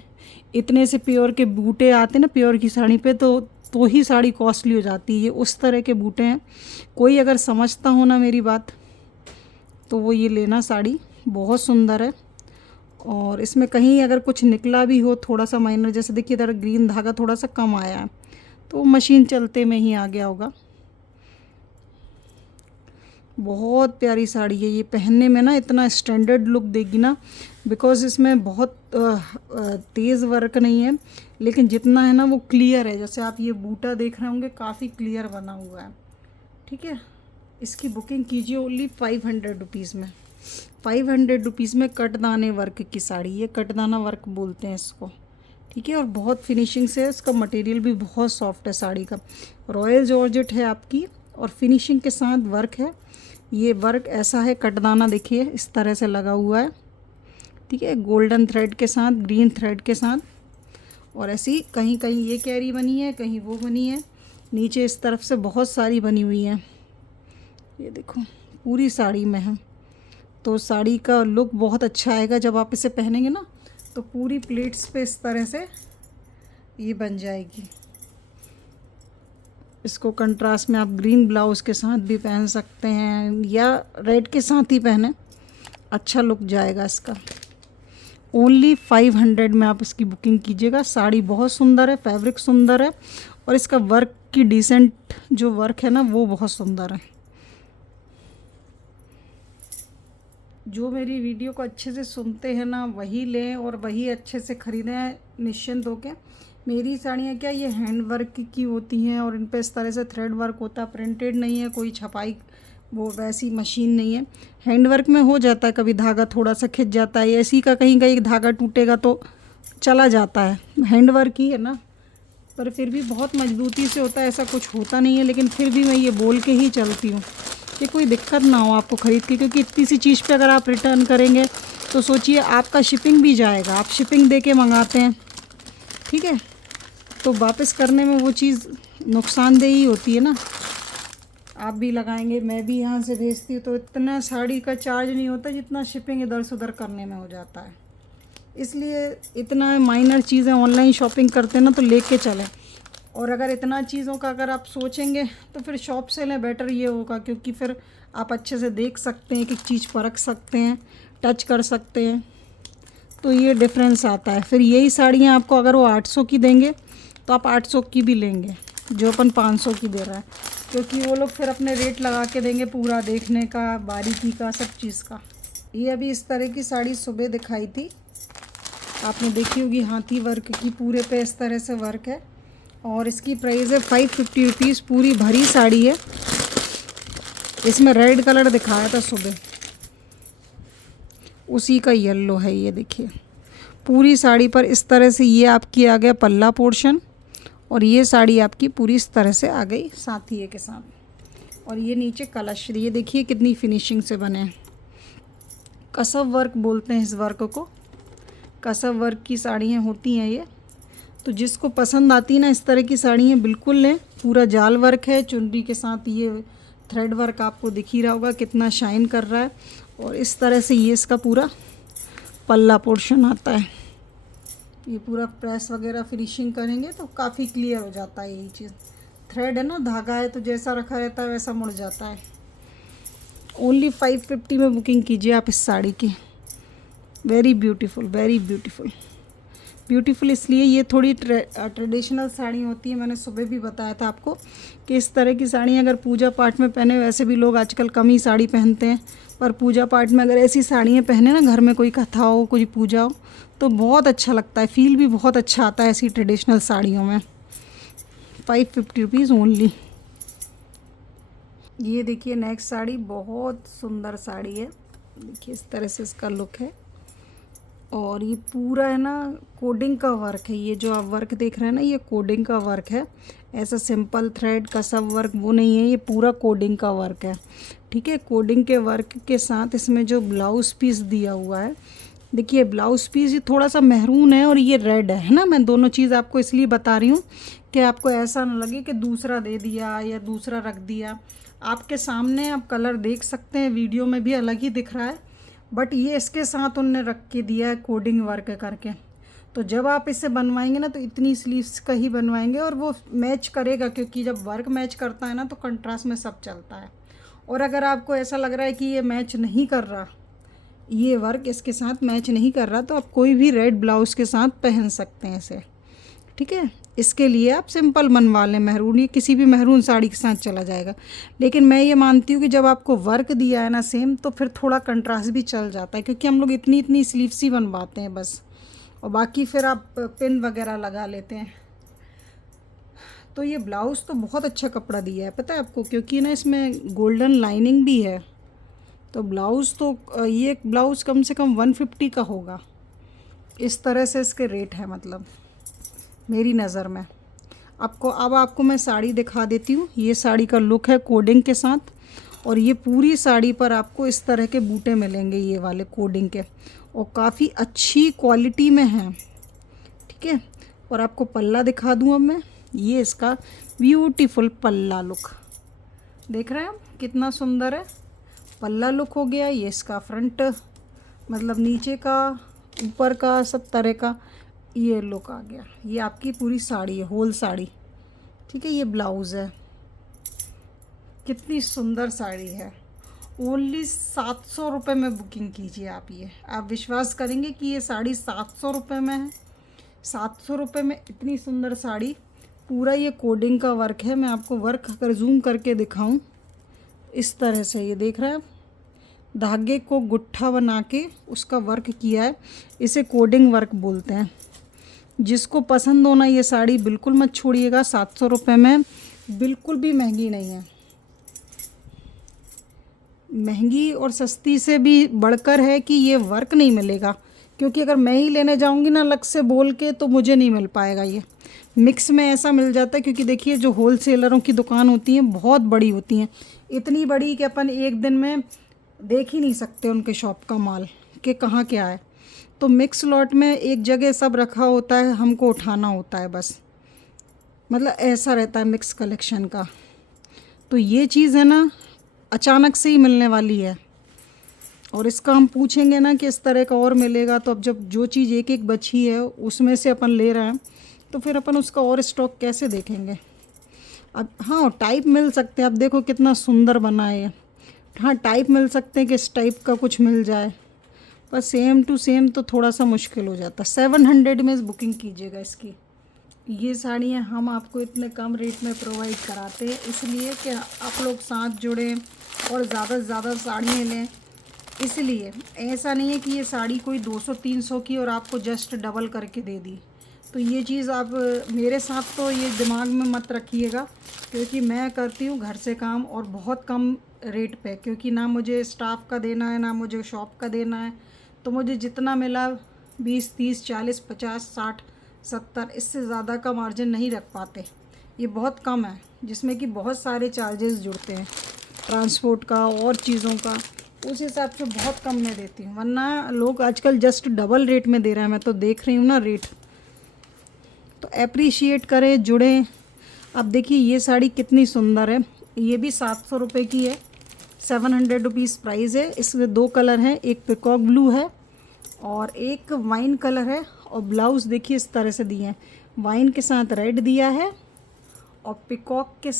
इतने से प्योर के बूटे आते हैं ना प्योर की साड़ी पे, तो ही साड़ी कॉस्टली हो जाती है। ये उस तरह के बूटे हैं। कोई अगर समझता हो ना मेरी बात, तो वो ये लेना, साड़ी बहुत सुंदर है। और इसमें कहीं अगर कुछ निकला भी हो थोड़ा सा माइनर, जैसे देखिए इधर ग्रीन धागा थोड़ा सा कम आया है, तो मशीन चलते में ही आ गया होगा। बहुत प्यारी साड़ी है ये, पहनने में ना इतना स्टैंडर्ड लुक देगी ना, बिकॉज़ इसमें बहुत तेज़ वर्क नहीं है, लेकिन जितना है ना वो क्लियर है। जैसे आप ये बूटा देख रहे होंगे, काफ़ी क्लियर बना हुआ है, ठीक है। इसकी बुकिंग कीजिए ओनली 500 रुपीज़ में। 500 रुपीज़ में कटदाने वर्क की साड़ी, ये कटदाना वर्क बोलते हैं इसको, ठीक है। और बहुत फिनिशिंग से है, इसका मटेरियल भी बहुत सॉफ्ट है साड़ी का। रॉयल जॉर्जेट है आपकी, और फिनिशिंग के साथ वर्क है। ये वर्क ऐसा है, कटदाना देखिए इस तरह से लगा हुआ है, ठीक है, गोल्डन थ्रेड के साथ, ग्रीन थ्रेड के साथ। और ऐसी कहीं कहीं ये कैरी बनी है, कहीं वो बनी है, नीचे इस तरफ से बहुत सारी बनी हुई हैं, ये देखो पूरी साड़ी में है। तो साड़ी का लुक बहुत अच्छा आएगा जब आप इसे पहनेंगे ना, तो पूरी प्लेट्स पे इस तरह से ये बन जाएगी। इसको कंट्रास्ट में आप ग्रीन ब्लाउज़ के साथ भी पहन सकते हैं, या रेड के साथ ही पहने, अच्छा लुक जाएगा इसका। ओनली 500 में आप इसकी बुकिंग कीजिएगा। साड़ी बहुत सुंदर है, फैब्रिक सुंदर है, और इसका वर्क की डिसेंट जो वर्क है ना, वो बहुत सुंदर है। जो मेरी वीडियो को अच्छे से सुनते हैं ना, वही लें और वही अच्छे से ख़रीदें निश्चिंत होकर। मेरी साड़ियाँ क्या ये हैंड वर्क की होती हैं, और इन पे इस तरह से थ्रेड वर्क होता है, प्रिंटेड नहीं है, कोई छपाई वो वैसी मशीन नहीं है। हैंड वर्क में हो जाता है कभी धागा थोड़ा सा खिंच जाता है, ऐसी का कहीं कहीं धागा टूटेगा तो चला जाता है, हैंड वर्क ही है ना, पर फिर भी बहुत मजबूती से होता है, ऐसा कुछ होता नहीं है। लेकिन फिर भी मैं ये बोल के ही चलती हूँ कि कोई दिक्कत ना हो आपको ख़रीद के, क्योंकि इतनी सी चीज़ पे अगर आप रिटर्न करेंगे तो सोचिए आपका शिपिंग भी जाएगा, आप शिपिंग दे के मंगाते हैं, ठीक है, तो वापस करने में वो चीज़ नुकसानदेह ही होती है ना। आप भी लगाएंगे, मैं भी यहाँ से भेजती हूँ, तो इतना साड़ी का चार्ज नहीं होता जितना शिपिंग इधर से उधर करने में हो जाता है। इसलिए इतना माइनर चीज़ें ऑनलाइन शॉपिंग करते हैं ना, तो लेके चलें। और अगर इतना चीज़ों का अगर आप सोचेंगे तो फिर शॉप से लें, बेटर ये होगा, क्योंकि फिर आप अच्छे से देख सकते हैं, एक चीज़ परख सकते हैं, टच कर सकते हैं, तो ये डिफरेंस आता है। फिर यही साड़ियाँ आपको अगर वो 800 की देंगे तो आप 800 की भी लेंगे, जो अपन 500 की दे रहा है, क्योंकि वो लोग फिर अपने रेट लगा के देंगे पूरा देखने का, बारीकी का, सब चीज़ का। ये अभी इस तरह की साड़ी सुबह दिखाई थी, आपने देखी होगी, हाथी वर्क की, पूरे पे इस तरह से वर्क है, और इसकी प्राइस है 550 रुपीज़। पूरी भरी साड़ी है, इसमें रेड कलर दिखाया था सुबह, उसी का येलो है, ये देखिए पूरी साड़ी पर इस तरह से ये आपकी आ गया पल्ला पोर्शन, और ये साड़ी आपकी पूरी इस तरह से आ गई साथिये के साथ, और ये नीचे कलश, ये देखिए कितनी फिनिशिंग से बने हैं। कसव वर्क बोलते हैं इस वर्क को, कसव वर्क की साड़ियाँ होती हैं ये। तो जिसको पसंद आती है ना इस तरह की साड़ियाँ, बिल्कुल लें। पूरा जाल वर्क है, चुनरी के साथ ये थ्रेड वर्क आपको दिख ही रहा होगा कितना शाइन कर रहा है। और इस तरह से ये इसका पूरा पल्ला पोर्शन आता है। ये पूरा प्रेस वगैरह फिनिशिंग करेंगे तो काफ़ी क्लियर हो जाता है। यही चीज़ थ्रेड है ना, धागा है, तो जैसा रखा रहता है वैसा मुड़ जाता है। ओनली 550 में बुकिंग कीजिए आप इस साड़ी की। Very beautiful, very beautiful. Beautiful इसलिए ये थोड़ी ट्रेडिशनल साड़ी होती है। मैंने सुबह भी बताया था आपको कि इस तरह की साड़ी अगर पूजा पाठ में पहने, वैसे भी लोग आजकल कम ही साड़ी पहनते हैं, पर पूजा पाठ में अगर ऐसी साड़ियाँ पहने ना, घर में कोई कथा हो, कोई पूजा हो, तो बहुत अच्छा लगता है, फील भी बहुत अच्छा आता है ऐसी ट्रेडिशनल साड़ियों में। 550 रुपीज़ ओनली। ये देखिए नेक्स्ट साड़ी, बहुत सुंदर साड़ी है। देखिए इस तरह से इसका लुक है। और ये पूरा है ना कोडिंग का वर्क है। ये जो आप वर्क देख रहे हैं ना, ये कोडिंग का वर्क है। ऐसा सिंपल थ्रेड का सब वर्क वो नहीं है, ये पूरा कोडिंग का वर्क है। ठीक है, कोडिंग के वर्क के साथ इसमें जो ब्लाउज़ पीस दिया हुआ है, देखिए ब्लाउज़ पीस ये थोड़ा सा मैरून है और ये रेड है ना। मैं दोनों चीज़ आपको इसलिए बता रही हूँ कि आपको ऐसा ना लगे कि दूसरा दे दिया या दूसरा रख दिया। आपके सामने आप कलर देख सकते हैं, वीडियो में भी अलग ही दिख रहा है, बट ये इसके साथ उनने रख के दिया है कोडिंग वर्क करके। तो जब आप इसे बनवाएंगे ना, तो इतनी स्लीव्स का ही बनवाएंगे और वो मैच करेगा, क्योंकि जब वर्क मैच करता है ना तो कंट्रास्ट में सब चलता है। और अगर आपको ऐसा लग रहा है कि ये मैच नहीं कर रहा, ये वर्क इसके साथ मैच नहीं कर रहा, तो आप कोई भी रेड ब्लाउज़ के साथ पहन सकते हैं इसे। ठीक है, इसके लिए आप सिंपल बनवा लें मैरून, ये किसी भी मैरून साड़ी के साथ चला जाएगा। लेकिन मैं ये मानती हूँ कि जब आपको वर्क दिया है ना सेम, तो फिर थोड़ा कंट्रास्ट भी चल जाता है, क्योंकि हम लोग इतनी इतनी स्लीव्स ही बनवाते हैं बस, और बाकी फिर आप पिन वगैरह लगा लेते हैं। तो ये ब्लाउज़ तो बहुत अच्छा कपड़ा दिया है, पता है आपको, क्योंकि ना इसमें गोल्डन लाइनिंग भी है। तो ब्लाउज़ तो ये ब्लाउज़ कम से कम 150 का होगा। इस तरह से इसके रेट है, मतलब मेरी नज़र में। अब आपको मैं साड़ी दिखा देती हूँ। ये साड़ी का लुक है कोडिंग के साथ, और ये पूरी साड़ी पर आपको इस तरह के बूटे मिलेंगे, ये वाले कोडिंग के, और काफ़ी अच्छी क्वालिटी में हैं। ठीक है, और आपको पल्ला दिखा दूँ अब मैं। ये इसका ब्यूटीफुल पल्ला लुक देख रहे हैं आप, कितना सुंदर है पल्ला लुक हो गया। ये इसका फ्रंट, मतलब नीचे का, ऊपर का, सब तरह का ये लुक आ गया। ये आपकी पूरी साड़ी है, होल साड़ी। ठीक है, ये ब्लाउज़ है। कितनी सुंदर साड़ी है। ओनली 700 रुपये में बुकिंग कीजिए आप। ये आप विश्वास करेंगे कि ये साड़ी 700 रुपये में है। 700 रुपये में इतनी सुंदर साड़ी, पूरा ये कोडिंग का वर्क है। मैं आपको वर्क अगर जूम करके दिखाऊं, इस तरह से ये देख रहे हैं आप, धागे को गुट्ठा बना के उसका वर्क किया है। इसे कोडिंग वर्क बोलते हैं। जिसको पसंद होना ये साड़ी बिल्कुल मत छोड़िएगा। 700 रुपये में बिल्कुल भी महंगी नहीं है। महंगी और सस्ती से भी बढ़कर है कि ये वर्क नहीं मिलेगा, क्योंकि अगर मैं ही लेने जाऊंगी ना अलग से बोल के, तो मुझे नहीं मिल पाएगा। ये मिक्स में ऐसा मिल जाता है, क्योंकि देखिए जो होलसेलरों की दुकान होती हैं बहुत बड़ी होती हैं, इतनी बड़ी कि अपन एक दिन में देख ही नहीं सकते उनके शॉप का माल कि कहाँ क्या है। तो मिक्स लॉट में एक जगह सब रखा होता है, हमको उठाना होता है बस, मतलब ऐसा रहता है मिक्स कलेक्शन का। तो ये चीज़ है ना, अचानक से ही मिलने वाली है, और इसका हम पूछेंगे ना कि इस तरह का और मिलेगा, तो अब जब जो चीज़ एक एक बची है उसमें से अपन ले रहे हैं, तो फिर अपन उसका और स्टॉक कैसे देखेंगे। अब हाँ, टाइप मिल सकते हैं। अब देखो कितना सुंदर बना है ये। हाँ, टाइप मिल सकते हैं कि इस टाइप का कुछ मिल जाए, पर सेम टू सेम तो थोड़ा सा मुश्किल हो जाता है। 700 में बुकिंग कीजिएगा इसकी। ये साड़ियाँ हम आपको इतने कम रेट में प्रोवाइड कराते हैं इसलिए कि आप लोग साथ जुड़ें और ज़्यादा से ज़्यादा साड़ियाँ लें। इसलिए ऐसा नहीं है कि ये साड़ी कोई 200-300 की और आपको जस्ट डबल करके दे दी। तो ये चीज़ आप मेरे साथ तो ये दिमाग में मत रखिएगा, क्योंकि मैं करती हूँ घर से काम और बहुत कम रेट पे, क्योंकि ना मुझे स्टाफ का देना है ना मुझे शॉप का देना है। तो मुझे जितना मिला 20, 30, 40, 50, 60, 70, इससे ज़्यादा का मार्जिन नहीं रख पाते। ये बहुत कम है, जिसमें कि बहुत सारे चार्जेस जुड़ते हैं। ट्रांसपोर्ट का और चीज़ों का, उस हिसाब से बहुत कम में देती हूँ, वरना लोग आजकल जस्ट डबल रेट में दे रहे हैं। मैं तो देख रही हूँ ना रेट, तो अप्रिशिएट करें, जुड़ें। अब देखिए ये साड़ी कितनी सुंदर है, ये भी 700 रुपये की है, 700 रुपीज़ प्राइस है। इसमें 2 कलर हैं, एक पिकॉक ब्लू है और एक वाइन कलर है। और ब्लाउज़ देखिए इस तरह से दिए हैं, वाइन के साथ रेड दिया है और पिकॉक के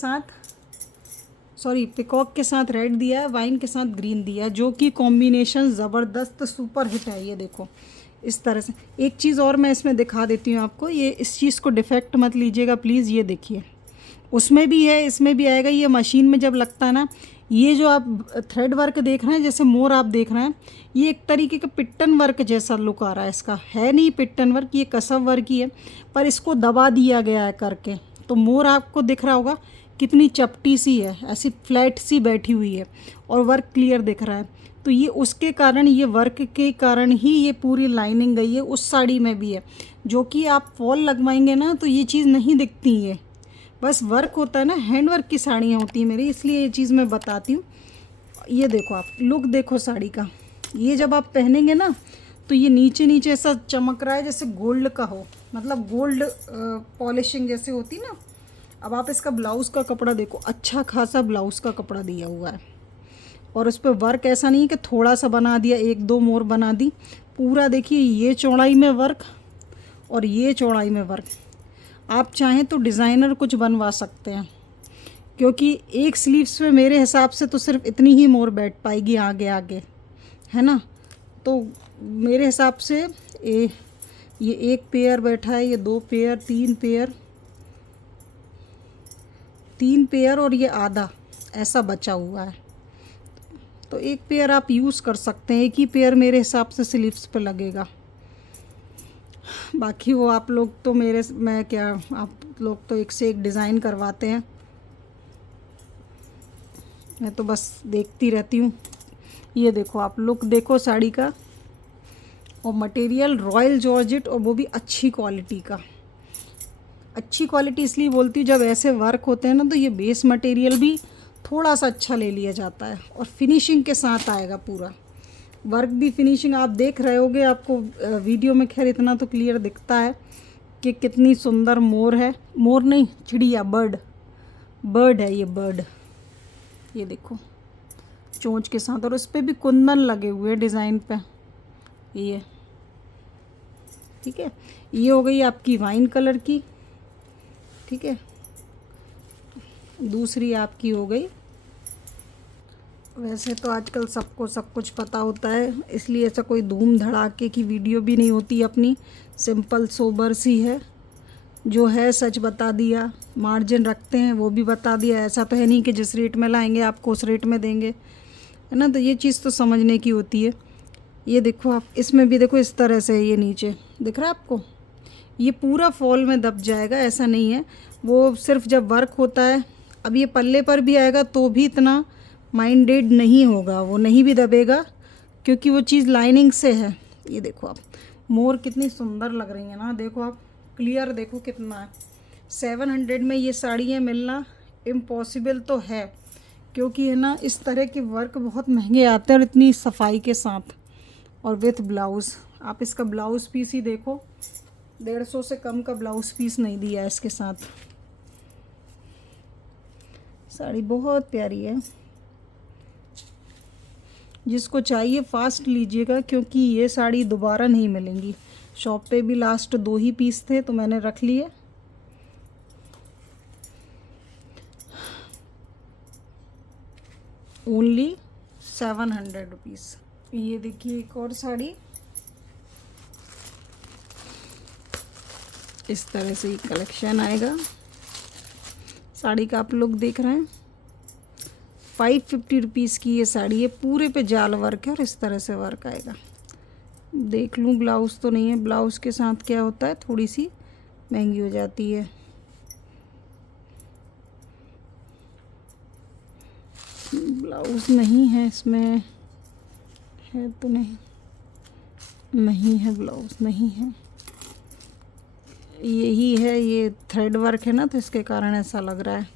साथ रेड दिया है, वाइन के साथ ग्रीन दिया है, जो कि कॉम्बिनेशन ज़बरदस्त सुपर हिट है। ये देखो इस तरह से। एक चीज़ और मैं इसमें दिखा देती हूँ आपको, ये इस चीज़ को डिफेक्ट मत लीजिएगा प्लीज़। ये देखिए उसमें भी है, इसमें भी आएगा। ये मशीन में जब लगता है ना, ये जो आप थ्रेड वर्क देख रहे हैं, जैसे मोर आप देख रहे हैं, ये एक तरीके का पिट्टन वर्क जैसा लुक आ रहा है। इसका है नहीं पिट्टन वर्क, ये कसव वर्क ही है, पर इसको दबा दिया गया है करके। तो मोर आपको दिख रहा होगा कितनी चपटी सी है, ऐसी फ्लैट सी बैठी हुई है और वर्क क्लियर दिख रहा है। तो ये उसके कारण, ये वर्क के कारण ही ये पूरी लाइनिंग गई है। उस साड़ी में भी है, जो कि आप फॉल लगवाएंगे ना तो ये चीज़ नहीं दिखती है, बस वर्क होता है ना, हैंड वर्क की साड़ियाँ होती हैं मेरी, इसलिए ये चीज़ मैं बताती हूँ। ये देखो आप लुक देखो साड़ी का, ये जब आप पहनेंगे ना तो ये नीचे नीचे ऐसा चमक रहा है जैसे गोल्ड का हो, मतलब गोल्ड पॉलिशिंग जैसे होती ना। अब आप इसका ब्लाउज़ का कपड़ा देखो, अच्छा खासा ब्लाउज़ का कपड़ा दिया हुआ है और उस पर वर्क ऐसा नहीं है कि थोड़ा सा बना दिया, 1-2 मोर बना दी, पूरा देखिए ये चौड़ाई में वर्क और ये चौड़ाई में वर्क। आप चाहें तो डिज़ाइनर कुछ बनवा सकते हैं, क्योंकि एक स्लीव्स पे मेरे हिसाब से तो सिर्फ इतनी ही मोर बैठ पाएगी आगे आगे, है ना। तो मेरे हिसाब से ये 1 पेयर बैठा है, ये 2 पेयर, 3 पेयर, 3 पेयर और ये आधा ऐसा बचा हुआ है। तो 1 पेयर आप यूज़ कर सकते हैं, 1 ही पेयर मेरे हिसाब से स्लीव्स पे लगेगा। बाकी वो आप लोग तो आप लोग तो एक से एक डिज़ाइन करवाते हैं, मैं तो बस देखती रहती हूँ। ये देखो आप लुक देखो साड़ी का, और मटेरियल रॉयल जॉर्जेट, और वो भी अच्छी क्वालिटी का। अच्छी क्वालिटी इसलिए बोलती हूँ, जब ऐसे वर्क होते हैं ना तो ये बेस मटेरियल भी थोड़ा सा अच्छा ले लिया जाता है और फिनिशिंग के साथ आएगा पूरा। वर्क भी फिनिशिंग आप देख रहे होगे, आपको वीडियो में खैर इतना तो क्लियर दिखता है कि कितनी सुंदर मोर है, मोर नहीं चिड़िया, बर्ड है ये, बर्ड। ये देखो चोंच के साथ, और उस पर भी कुंदन लगे हुए डिज़ाइन पे, ये ठीक है। ये हो गई आपकी वाइन कलर की, ठीक है। दूसरी आपकी हो गई, वैसे तो आजकल सबको सब कुछ पता होता है, इसलिए ऐसा कोई धूम धड़ाके की वीडियो भी नहीं होती अपनी, सिंपल सोबर सी है। जो है सच बता दिया, मार्जिन रखते हैं वो भी बता दिया। ऐसा तो है नहीं कि जिस रेट में लाएंगे आपको उस रेट में देंगे, है ना। तो ये चीज़ तो समझने की होती है। ये देखो आप, इसमें भी देखो इस तरह से, ये नीचे दिख रहा है आपको, ये पूरा फॉल में दब जाएगा, ऐसा नहीं है। वो सिर्फ जब वर्क होता है, अब ये पल्ले पर भी आएगा तो भी इतना माइंडेड नहीं होगा, वो नहीं भी दबेगा, क्योंकि वो चीज़ लाइनिंग से है। ये देखो आप, मोर कितनी सुंदर लग रही है ना, देखो आप क्लियर देखो कितना है। 700 में ये साड़ियाँ मिलना इम्पॉसिबल तो है, क्योंकि है ना इस तरह के वर्क बहुत महंगे आते हैं और इतनी सफाई के साथ, और विथ ब्लाउज़। आप इसका ब्लाउज़ पीस ही देखो, 150 से कम का ब्लाउज़ पीस नहीं दिया है इसके साथ। साड़ी बहुत प्यारी है, जिसको चाहिए फास्ट लीजिएगा, क्योंकि ये साड़ी दोबारा नहीं मिलेंगी। शॉप पे भी लास्ट 2 ही पीस थे तो मैंने रख लिए। Only 700 rupees. ये देखिए एक और साड़ी, इस तरह से ही कलेक्शन आएगा। साड़ी का आप लोग देख रहे हैं, 550 रुपीज़ की ये साड़ी है, पूरे पे जाल वर्क है और इस तरह से वर्क आएगा। देख लूँ, ब्लाउज़ तो नहीं है, ब्लाउज़ के साथ क्या होता है थोड़ी सी महंगी हो जाती है। ब्लाउज़ नहीं है इसमें, है तो नहीं है, ब्लाउज़ नहीं है, यही है, ये थ्रेड वर्क है ना तो इसके कारण ऐसा लग रहा है।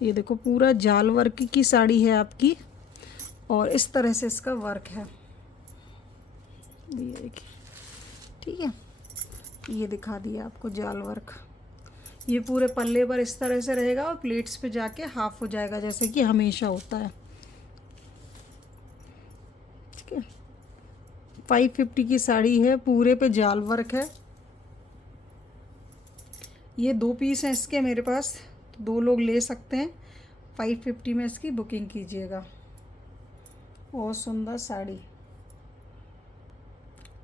ये देखो पूरा जाल वर्क की साड़ी है आपकी, और इस तरह से इसका वर्क है, ये देखिए, ठीक है। ये दिखा दिया आपको जाल वर्क। ये पूरे पल्ले पर इस तरह से रहेगा और प्लेट्स पे जाके हाफ हो जाएगा, जैसे कि हमेशा होता है, ठीक है। 550 की साड़ी है, पूरे पे जाल वर्क है। ये 2 पीस हैं इसके मेरे पास, तो 2 लोग ले सकते हैं। 550 में इसकी बुकिंग कीजिएगा। बहुत सुंदर साड़ी।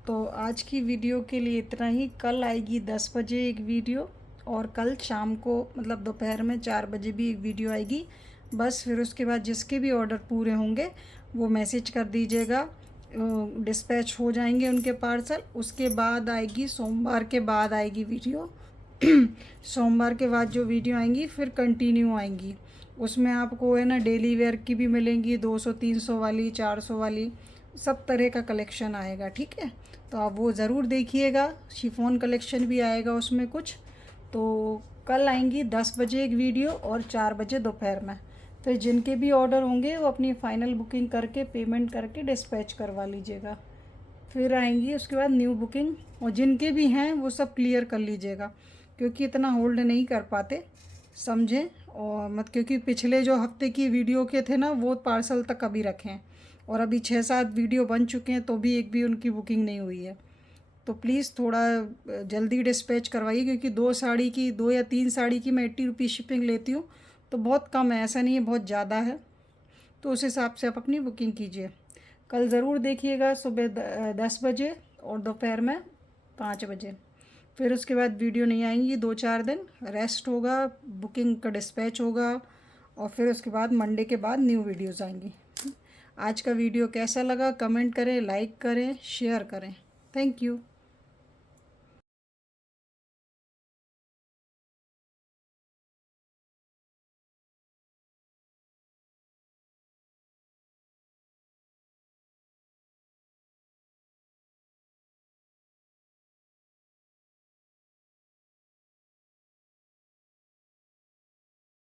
तो आज की वीडियो के लिए इतना ही। कल आएगी 10 बजे एक वीडियो, और कल शाम को मतलब दोपहर में 4 बजे भी एक वीडियो आएगी। बस फिर उसके बाद जिसके भी ऑर्डर पूरे होंगे वो मैसेज कर दीजिएगा, डिस्पैच हो जाएंगे उनके पार्सल। उसके बाद आएगी, सोमवार के बाद आएगी वीडियो। सोमवार के बाद जो वीडियो आएंगी फिर कंटिन्यू आएंगी। उसमें आपको है ना डेली वेयर की भी मिलेंगी, 200-300 वाली, 400 वाली, सब तरह का कलेक्शन आएगा, ठीक है। तो आप वो ज़रूर देखिएगा। शिफॉन कलेक्शन भी आएगा उसमें कुछ। तो कल आएंगी 10 बजे एक वीडियो और 4 बजे दोपहर में। फिर जिनके भी ऑर्डर होंगे वो अपनी फ़ाइनल बुकिंग करके पेमेंट करके डिस्पैच करवा लीजिएगा। फिर आएंगी उसके बाद न्यू बुकिंग, और जिनके भी हैं वो सब क्लियर कर लीजिएगा, क्योंकि इतना होल्ड नहीं कर पाते, समझें। और मत, क्योंकि पिछले जो हफ्ते की वीडियो के थे ना वो पार्सल तक अभी रखे हैं, और अभी 6-7 वीडियो बन चुके हैं तो भी एक भी उनकी बुकिंग नहीं हुई है। तो प्लीज़ थोड़ा जल्दी डिस्पैच करवाइए, क्योंकि 2 या 3 साड़ी की मैं 80 रुपीज़ शिपिंग लेती हूँ, तो बहुत कम है, ऐसा नहीं है बहुत ज़्यादा है। तो उस हिसाब से आप अपनी बुकिंग कीजिए। कल ज़रूर देखिएगा, सुबह 10 बजे और दोपहर में 5 बजे। फिर उसके बाद वीडियो नहीं आएंगी 2-4 दिन, रेस्ट होगा, बुकिंग का डिस्पैच होगा, और फिर उसके बाद मंडे के बाद न्यू वीडियोज़ आएंगी। आज का वीडियो कैसा लगा कमेंट करें, लाइक करें, शेयर करें। Thank you.